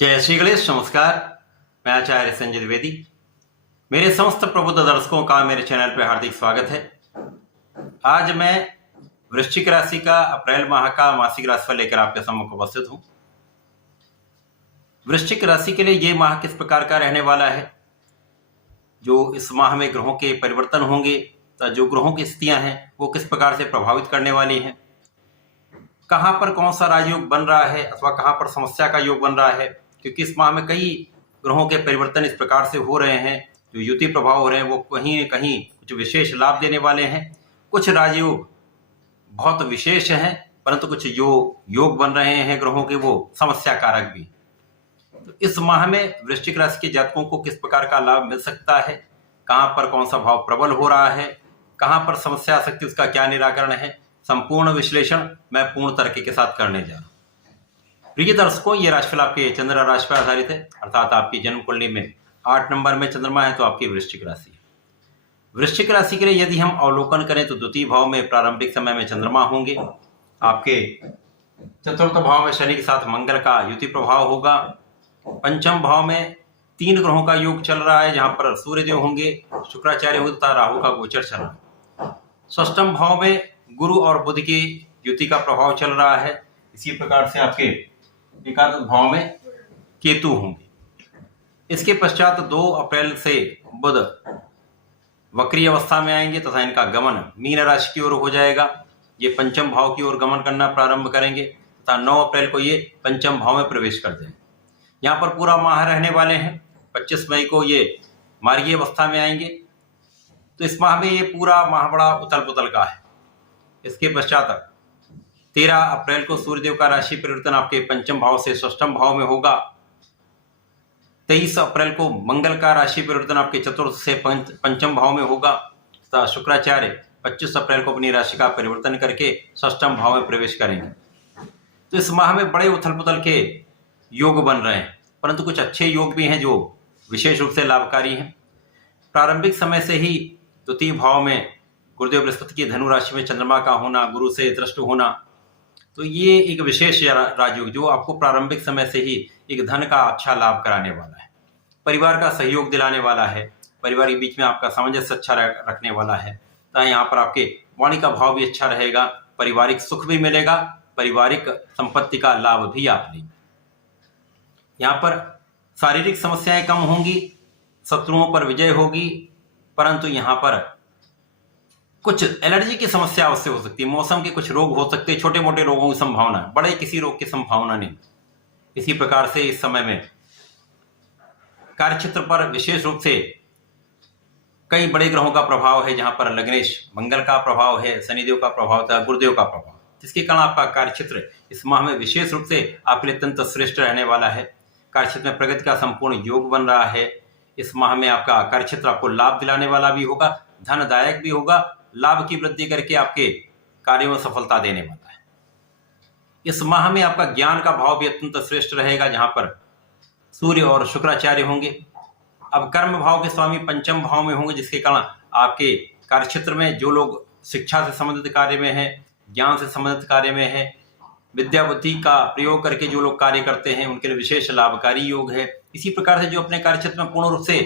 जय श्री गणेश। नमस्कार, मैं आचार्य संजय द्विवेदी। मेरे समस्त प्रबुद्ध दर्शकों का मेरे चैनल पर हार्दिक स्वागत है। आज मैं वृश्चिक राशि का अप्रैल माह का मासिक राशिफल लेकर आपके सम्मुख उपस्थित हूं। वृश्चिक राशि के लिए ये माह किस प्रकार का रहने वाला है, जो इस माह में ग्रहों के परिवर्तन होंगे, तो जो ग्रहों की स्थितियां हैं वो किस प्रकार से प्रभावित करने वाली हैं, कहां पर कौन सा राजयोग बन रहा है अथवा कहां पर समस्या का योग बन रहा है, क्योंकि इस माह में कई ग्रहों के परिवर्तन इस प्रकार से हो रहे हैं। जो युति प्रभाव हो रहे हैं वो कहीं न कहीं कुछ विशेष लाभ देने वाले हैं। कुछ राजयोग बहुत विशेष हैं, परंतु कुछ जो योग बन रहे हैं ग्रहों के वो समस्या कारक भी। तो इस माह में वृश्चिक राशि के जातकों को किस प्रकार का लाभ मिल सकता है, कहां पर कौन सा भाव प्रबल हो रहा है, कहां पर समस्या आ सकती है, उसका क्या निराकरण है, संपूर्ण विश्लेषण मैं पूर्ण तर्क के साथ करने जा रहा हूं। प्रिय दर्शकों, ये राशिफल आपके चंद्र राशि पर आधारित है, अर्थात आपकी जन्म कुंडली में 8 नंबर में चंद्रमा है तो आपकी वृश्चिक राशि है। वृश्चिक राशि के लिए यदि हम अवलोकन करें तो द्वितीय भाव में प्रारंभिक समय में चंद्रमा होंगे, आपके चतुर्थ भाव में शनि के साथ मंगल का युति प्रभाव होगा, पंचम भाव में 3 ग्रहों का योग चल रहा है, जहां पर सूर्यदेव होंगे, शुक्राचार्य होंगे तथा राहु का गोचर चल रहा है। षष्ठम भाव में गुरु और बुध की युति का प्रभाव चल रहा है। इसी प्रकार से आपके एकादश भाव में केतु होंगे। इसके पश्चात 2 अप्रैल से बुध वक्री अवस्था में आएंगे तथा इनका गमन मीन राशि की ओर हो जाएगा। ये पंचम भाव की ओर गमन करना प्रारंभ करेंगे तथा 9 अप्रैल को ये पंचम भाव में प्रवेश कर जाएंगे। यहाँ पर पूरा माह रहने वाले हैं। 25 मई को ये मार्गी अवस्था में आएंगे। तो इस माह में ये पूरा माह बड़ा उथल पुथल का है। इसके पश्चात 13 अप्रैल को सूर्यदेव का राशि परिवर्तन आपके पंचम भाव से षष्ठम भाव में होगा। 23 अप्रैल को मंगल का राशि परिवर्तन आपके चतुर्थ से पंचम भाव में होगा तथा शुक्राचार्य 25 अप्रैल को अपनी राशि का परिवर्तन करके षष्ठम भाव में प्रवेश करेंगे। तो इस माह में बड़े उथल पुथल के योग बन रहे हैं, परंतु कुछ अच्छे योग भी हैं जो विशेष रूप से लाभकारी हैं। प्रारंभिक समय से ही द्वितीय भाव में गुरुदेव बृहस्पति की धनु राशि में चंद्रमा का होना, गुरु से दृष्ट होना, तो ये एक विशेष राजयोग जो आपको प्रारंभिक समय से ही एक धन का अच्छा लाभ कराने वाला है, परिवार का सहयोग दिलाने वाला है, परिवार के बीच में आपका सामंजस्य अच्छा रखने वाला है। तो यहाँ पर आपके वाणी का भाव भी अच्छा रहेगा, पारिवारिक सुख भी मिलेगा, पारिवारिक संपत्ति का लाभ भी आप लेंगे। यहाँ पर शारीरिक समस्याएं कम होंगी, शत्रुओं पर विजय होगी, परंतु यहाँ पर कुछ एलर्जी की समस्या अवश्य हो सकती है, मौसम के कुछ रोग हो सकते हैं, छोटे मोटे रोगों की संभावना, बड़े किसी रोग की संभावना नहीं। इसी प्रकार से इस समय में कार्यक्षेत्र पर विशेष रूप से कई बड़े ग्रहों का प्रभाव है, जहां पर लग्नेश मंगल का प्रभाव है, शनिदेव का प्रभाव था, गुरुदेव का प्रभाव, जिसके कारण आपका कार्यक्षेत्र इस माह में विशेष रूप से आपके लिए अत्यंत श्रेष्ठ रहने वाला है। कार्यक्षेत्र में प्रगति का संपूर्ण योग बन रहा है। इस माह में आपका कार्यक्षेत्र आपको लाभ दिलाने वाला भी होगा, धनदायक भी होगा, लाभ की वृद्धि करके आपके कार्यों में सफलता देने वाला है। इस माह में आपका ज्ञान का भाव भी अत्यंत श्रेष्ठ रहेगा, जहां पर सूर्य और शुक्राचार्य होंगे। अब कर्म भाव के स्वामी पंचम भाव में होंगे, जिसके कारण आपके कार्यक्षेत्र में जो लोग शिक्षा से संबंधित कार्य में है, ज्ञान से संबंधित कार्य में है, विद्या बुद्धि का प्रयोग करके जो लोग कार्य करते हैं, उनके लिए विशेष लाभकारी योग है। इसी प्रकार से जो अपने कार्यक्षेत्र में पूर्ण रूप से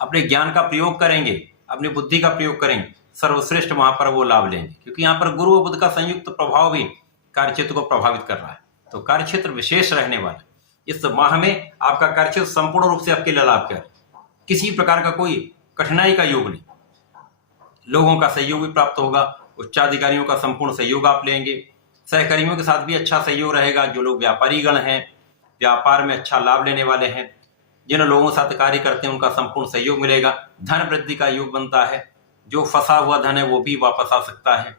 अपने ज्ञान का प्रयोग करेंगे, अपनी बुद्धि का प्रयोग करेंगे, सर्वश्रेष्ठ वहां पर वो लाभ लेंगे, क्योंकि यहाँ पर गुरु और बुध का संयुक्त प्रभाव भी कार्यक्षेत्र को प्रभावित कर रहा है। तो कार्यक्षेत्र विशेष रहने वाला। इस माह में आपका कार्यक्षेत्र संपूर्ण रूप से आपके लिए लाभ कर, किसी प्रकार का कोई कठिनाई का योग नहीं, लोगों का सहयोग भी प्राप्त होगा, उच्चाधिकारियों का संपूर्ण सहयोग आप लेंगे, सहकर्मियों के साथ भी अच्छा सहयोग रहेगा। जो लोग व्यापारी गण हैं, व्यापार में अच्छा लाभ लेने वाले हैं, जिन लोगों के साथ कार्य करते हैं उनका संपूर्ण सहयोग मिलेगा, धन वृद्धि का योग बनता है, जो फंसा हुआ धन है वो भी वापस आ सकता है।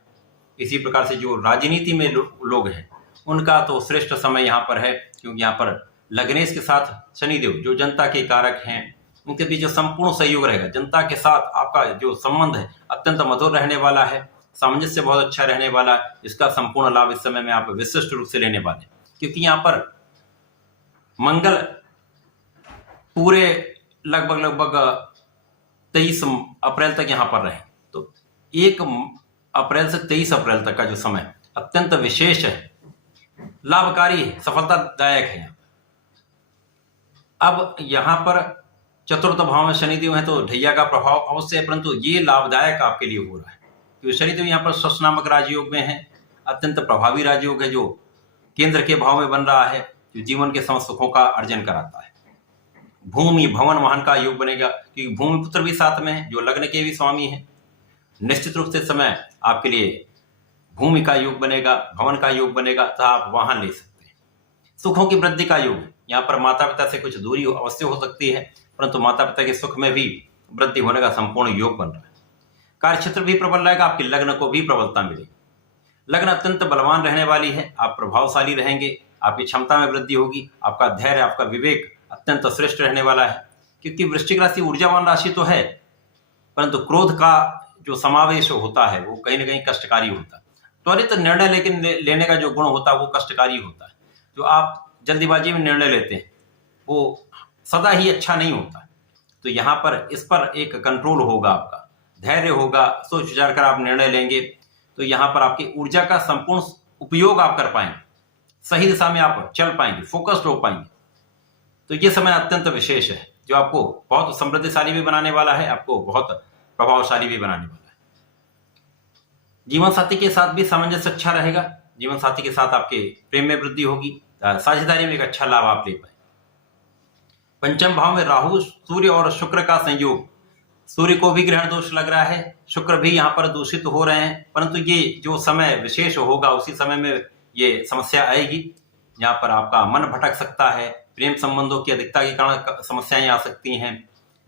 इसी प्रकार से जो राजनीति में लोग हैं उनका तो श्रेष्ठ समय यहाँ पर है, क्योंकि यहाँ पर लग्नेश के साथ शनिदेव जो जनता के कारक हैं, उनके बीच जो संपूर्ण सहयोग रहेगा, जनता के साथ आपका जो संबंध है अत्यंत मधुर रहने वाला है, सामंजस्य बहुत अच्छा रहने वाला है। इसका संपूर्ण लाभ इस समय में आप विशिष्ट रूप से लेने वाले, क्योंकि यहाँ पर मंगल पूरे लगभग 23 अप्रैल तक यहाँ पर रहे। तो 1 अप्रैल से 23 अप्रैल तक का जो समय अत्यंत विशेष है, लाभकारी है, सफलतादायक है। अब यहाँ पर चतुर्थ भाव में शनिदेव है तो ढैया का प्रभाव अवश्य है, परंतु ये लाभदायक आपके लिए हो रहा है क्योंकि शनिदेव यहाँ पर स्वस्थ नामक राजयोग में है, अत्यंत प्रभावी राजयोग है जो केंद्र के भाव में बन रहा है, जो जीवन के समस्त सुखों का अर्जन कराता है। भूमि भवन वाहन का योग बनेगा क्योंकि भूमि पुत्र भी साथ में है जो लग्न के भी स्वामी है। निश्चित रूप से समय आपके लिए भूमि का योग बनेगा, भवन का योग बनेगा तथा आप वाहन ले सकते हैं। सुखों की वृद्धि का योग, यहाँ पर माता पिता से कुछ दूरी अवश्य हो सकती है, परंतु माता पिता के सुख में भी वृद्धि होने का संपूर्ण योग बन रहा है। कार्य क्षेत्र भी प्रबल रहेगा, आपके लग्न को भी प्रबलता मिलेगी। लग्न अत्यंत बलवान रहने वाली है, आप प्रभावशाली रहेंगे, आपकी क्षमता में वृद्धि होगी, आपका धैर्य आपका विवेक अत्यंत श्रेष्ठ रहने वाला है क्योंकि वृश्चिक राशि ऊर्जावान राशि तो है, परंतु क्रोध का जो समावेश होता है वो कहीं ना कहीं कष्टकारी होता है। त्वरित निर्णय लेकिन लेने का जो गुण होता है वो कष्टकारी होता है। जो आप जल्दीबाजी में निर्णय लेते हैं वो सदा ही अच्छा नहीं होता। तो यहाँ पर इस पर एक कंट्रोल होगा, आपका धैर्य होगा, सोच विचार कर आप निर्णय लेंगे तो यहाँ पर आपकी ऊर्जा का संपूर्ण उपयोग आप कर पाएंगे, सही दिशा में आप चल पाएंगे, फोकस्ड हो पाएंगे। तो ये समय अत्यंत विशेष है जो आपको बहुत समृद्धिशाली भी बनाने वाला है, आपको बहुत प्रभावशाली भी बनाने वाला है। जीवन साथी के साथ भी सामंजस्य अच्छा रहेगा, जीवन साथी के साथ आपके प्रेम में वृद्धि होगी, साझेदारी में एक अच्छा लाभ आप ले पाए। पंचम भाव में राहु सूर्य और शुक्र का संयोग, सूर्य को भी ग्रहण दोष लग रहा है, शुक्र भी यहाँ पर दूषित हो रहे हैं, परंतु ये जो समय विशेष होगा उसी समय में ये समस्या आएगी। यहाँ पर आपका मन भटक सकता है, प्रेम संबंधों की अधिकता के कारण समस्याएं आ सकती हैं।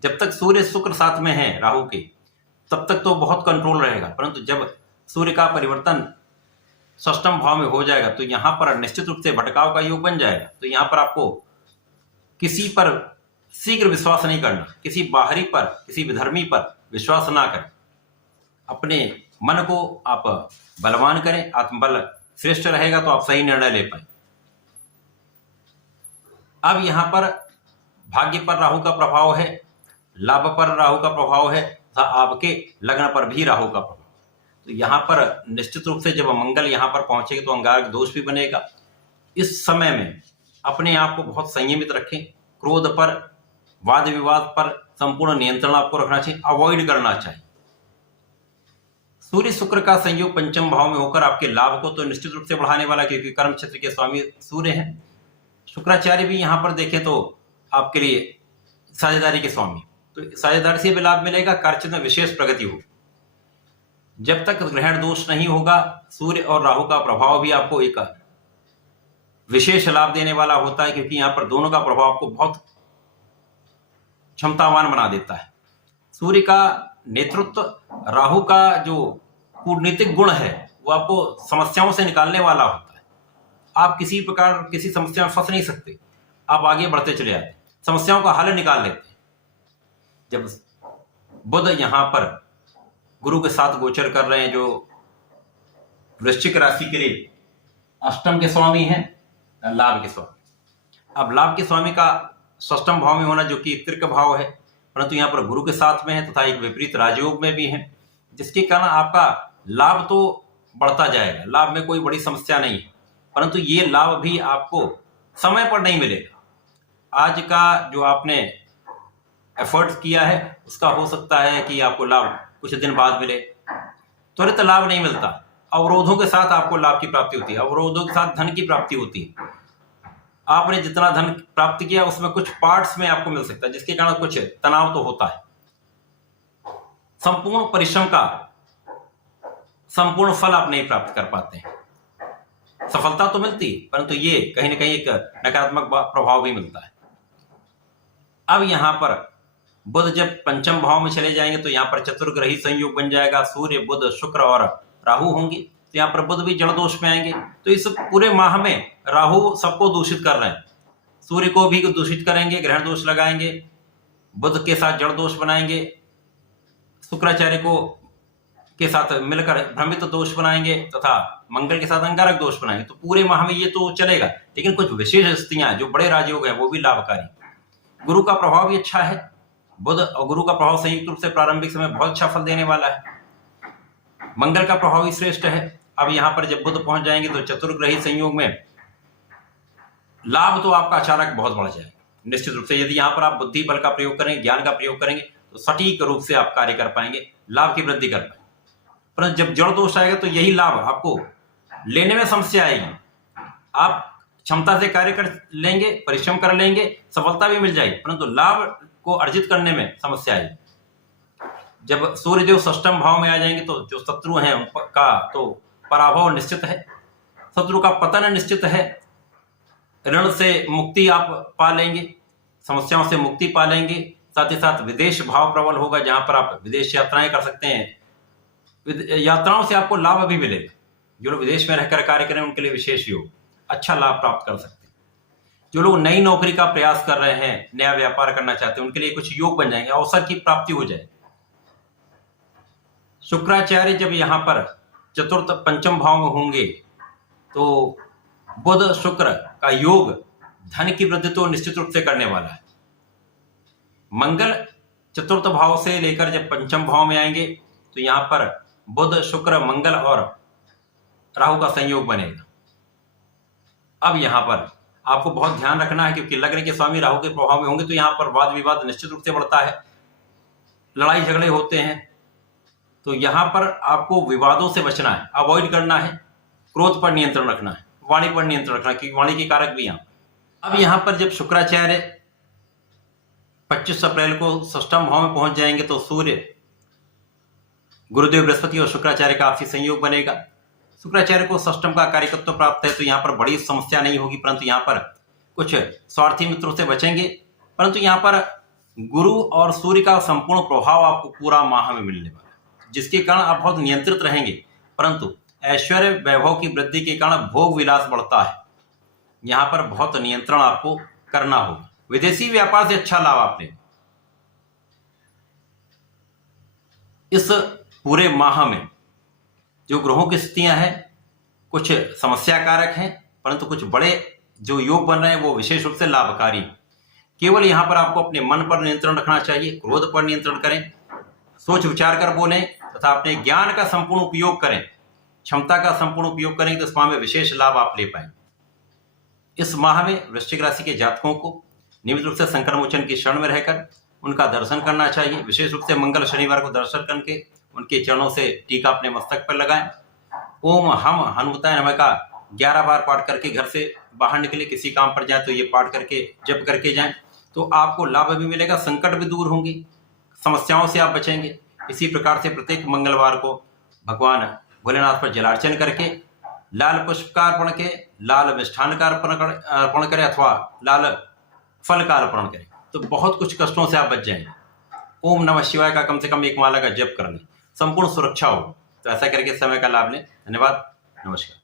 जब तक सूर्य शुक्र साथ में है राहु के तब तक तो बहुत कंट्रोल रहेगा, परंतु जब सूर्य का परिवर्तन षष्ठम भाव में हो जाएगा तो यहाँ पर निश्चित रूप से भटकाव का योग बन जाएगा। तो यहाँ पर आपको किसी पर शीघ्र विश्वास नहीं करना, किसी बाहरी पर, किसी विधर्मी पर विश्वास ना करें, अपने मन को आप बलवान करें, आत्मबल श्रेष्ठ रहेगा तो आप सही निर्णय ले पाए। अब यहाँ पर भाग्य पर राहु का प्रभाव है, लाभ पर राहु का प्रभाव है तथा आपके लग्न पर भी राहु का प्रभाव। तो यहाँ पर निश्चित रूप से जब मंगल यहाँ पर पहुंचेगा तो अंगारक दोष भी बनेगा। इस समय में अपने आप को बहुत संयमित रखें, क्रोध पर, वाद विवाद पर संपूर्ण नियंत्रण आपको रखना चाहिए, अवॉइड करना चाहिए। सूर्य शुक्र का संयोग पंचम भाव में होकर आपके लाभ को तो निश्चित रूप से बढ़ाने वाला, क्योंकि कर्म क्षेत्र के स्वामी सूर्य हैं। शुक्राचार्य भी यहाँ पर देखें तो आपके लिए साझेदारी के स्वामी, तो साझेदारी से भी लाभ मिलेगा, कार्यक्षेत्र में विशेष प्रगति होगी। जब तक ग्रहण दोष नहीं होगा सूर्य और राहु का प्रभाव भी आपको एक विशेष लाभ देने वाला होता है, क्योंकि यहाँ पर दोनों का प्रभाव आपको बहुत क्षमतावान बना देता है। सूर्य का नेतृत्व, राहु का जो कूटनीतिक गुण है वो आपको समस्याओं से निकालने वाला होता है। आप किसी प्रकार किसी समस्या में फंस नहीं सकते, आप आगे बढ़ते चले आते, समस्याओं का हल निकाल लेते हैं। जब बुध यहाँ पर गुरु के साथ गोचर कर रहे हैं, जो वृश्चिक राशि के लिए अष्टम के स्वामी हैं, लाभ के स्वामी। अब लाभ के स्वामी का षष्ठम भाव में होना जो कि तिर्क भाव है, परंतु यहाँ पर गुरु के साथ में है तथा एक विपरीत राजयोग में भी है, जिसके कारण आपका लाभ तो बढ़ता जाएगा, लाभ में कोई बड़ी समस्या नहीं है, परंतु ये लाभ भी आपको समय पर नहीं मिलेगा। आज का जो आपने एफर्ट किया है उसका हो सकता है कि आपको लाभ कुछ दिन बाद मिले, त्वरित लाभ नहीं मिलता। अवरोधों के साथ आपको लाभ की प्राप्ति होती है, अवरोधों के साथ धन की प्राप्ति होती है। आपने जितना धन प्राप्त किया उसमें कुछ पार्ट्स में आपको मिल सकता है, जिसके कारण कुछ तनाव तो होता है। संपूर्ण परिश्रम का संपूर्ण फल आप नहीं प्राप्त कर पाते हैं। सफलता तो मिलती है, परंतु ये कहीं ना कहीं एक नकारात्मक प्रभाव भी मिलता है। अब यहाँ पर बुध जब पंचम भाव में चले जाएंगे तो यहाँ पर चतुर्ग्रही संयोग बन जाएगा, सूर्य बुध शुक्र और राहु होंगे, तो यहाँ पर बुध भी जड़ दोष में आएंगे। तो इस पूरे माह में राहु सबको दूषित कर रहे हैं, सूर्य को भी दूषित करेंगे, ग्रहण दोष लगाएंगे, बुध के साथ जड़ दोष बनाएंगे, शुक्राचार्य को के साथ मिलकर भ्रमित दोष बनाएंगे तथा मंगल के साथ अंगारक दोष बनाएंगे। तो पूरे माह में ये तो चलेगा, लेकिन कुछ विशेष स्थितियां जो बड़े राजयोग हैं वो भी लाभकारी। गुरु का प्रभाव भी अच्छा है, बुध और गुरु का प्रभाव संयुक्त रूप से प्रारंभिक समय बहुत अच्छा फल देने वाला है। मंगल का प्रभाव भी श्रेष्ठ है। अब यहाँ पर जब बुध पहुंच जाएंगे तो चतुर्ग्रही संयोग में लाभ तो आपका अचानक बहुत बढ़ जाएगा, निश्चित रूप से यदि यहाँ पर आप बुद्धि बल का प्रयोग करेंगे, ज्ञान का प्रयोग करेंगे, तो सटीक रूप से आप कार्य कर पाएंगे, लाभ की वृद्धि कर पाएंगे। परंतु जब जड़ दोष आएगा तो यही लाभ आपको लेने में समस्या आएगी। आप क्षमता से कार्य कर लेंगे, परिश्रम कर लेंगे, सफलता भी मिल जाएगी, परंतु लाभ को अर्जित करने में समस्या आएगी। जब सूर्यदेव षष्ठम भाव में आ जाएंगे तो जो शत्रु हैं उनका तो पराभव निश्चित है, शत्रु का पतन निश्चित है, ऋण से मुक्ति आप पा लेंगे, समस्याओं से मुक्ति पा लेंगे, साथ ही साथ विदेश भाव प्रबल होगा, जहां पर आप विदेश यात्राएं कर सकते हैं। यात्राओं से आपको लाभ भी मिलेगा। जो लोग विदेश में रहकर कार्य करें उनके लिए विशेष योग, अच्छा लाभ प्राप्त कर सकते हैं। जो लोग नई नौकरी का प्रयास कर रहे हैं, नया व्यापार करना चाहते हैं, उनके लिए कुछ योग बन जाएंगे, अवसर की प्राप्ति हो जाए। शुक्राचार्य जब यहाँ पर चतुर्थ पंचम भाव में होंगे तो बुध शुक्र का योग धन की वृद्धि तो निश्चित रूप से करने वाला है। मंगल चतुर्थ भाव से लेकर जब पंचम भाव में आएंगे तो यहाँ पर बुध शुक्र मंगल और राहु का संयोग बनेगा। अब यहाँ पर आपको बहुत ध्यान रखना है, क्योंकि लग्न के स्वामी राहु के प्रभाव में होंगे तो यहाँ पर वाद विवाद निश्चित रूप से बढ़ता है, लड़ाई झगड़े होते हैं। तो यहाँ पर आपको विवादों से बचना है, अवॉइड करना है, क्रोध पर नियंत्रण रखना है, वाणी पर नियंत्रण रखना है, क्योंकि वाणी के कारक भी यहाँ। अब यहाँ पर जब शुक्राचार्य 25 अप्रैल को षष्ठम भाव में पहुंच जाएंगे तो सूर्य, गुरुदेव बृहस्पति और शुक्राचार्य का आपसी संयोग बनेगा। शुक्राचार्य को षष्ठम का कार्यकत्व प्राप्त है तो यहाँ पर बड़ी समस्या नहीं होगी, परंतु यहाँ पर कुछ स्वार्थी मित्रों से बचेंगे। परंतु यहाँ पर गुरु और सूर्य का संपूर्ण प्रभाव आपको पूरा माह में मिलने वाला है, जिसके कारण आप बहुत नियंत्रित रहेंगे। परंतु ऐश्वर्य वैभव की वृद्धि के कारण भोग विलास बढ़ता है, यहाँ पर बहुत नियंत्रण आपको करना होगा। विदेशी व्यापार से अच्छा लाभ आप लें। इस पूरे माह में जो ग्रहों की स्थितियां हैं कुछ समस्या कारक हैं, परंतु कुछ बड़े जो योग बन रहे हैं वो विशेष रूप से लाभकारी। केवल यहाँ पर आपको अपने मन पर नियंत्रण रखना चाहिए, क्रोध पर नियंत्रण करें, सोच विचार कर बोलें तथा अपने ज्ञान का संपूर्ण उपयोग करें, क्षमता का संपूर्ण उपयोग करें तो इस माह में विशेष लाभ आप ले पाएंगे। इस माह में वृश्चिक राशि के जातकों को नियमित रूप से संकट मोचन की शरण में रहकर उनका दर्शन करना चाहिए। विशेष रूप से मंगल शनिवार को दर्शन करके उनके चरणों से टीका अपने मस्तक पर लगाएं। ओम हम हनुमताय नमः का 11 बार पाठ करके घर से बाहर निकले, किसी काम पर जाए तो ये पाठ करके जप करके जाएं, तो आपको लाभ भी मिलेगा, संकट भी दूर होंगे, समस्याओं से आप बचेंगे। इसी प्रकार से प्रत्येक मंगलवार को भगवान भोलेनाथ पर जलार्चन करके लाल पुष्प का अर्पण के, लाल मिष्ठान का अर्पण करें अथवा लाल फल का अर्पण करें, तो बहुत कुछ कष्टों से आप बच जाएंगे। ओम नमः शिवाय का कम से कम 1 माला का जप कर लें, संपूर्ण सुरक्षा हो। तो ऐसा करके समय का लाभ लें। धन्यवाद, नमस्कार।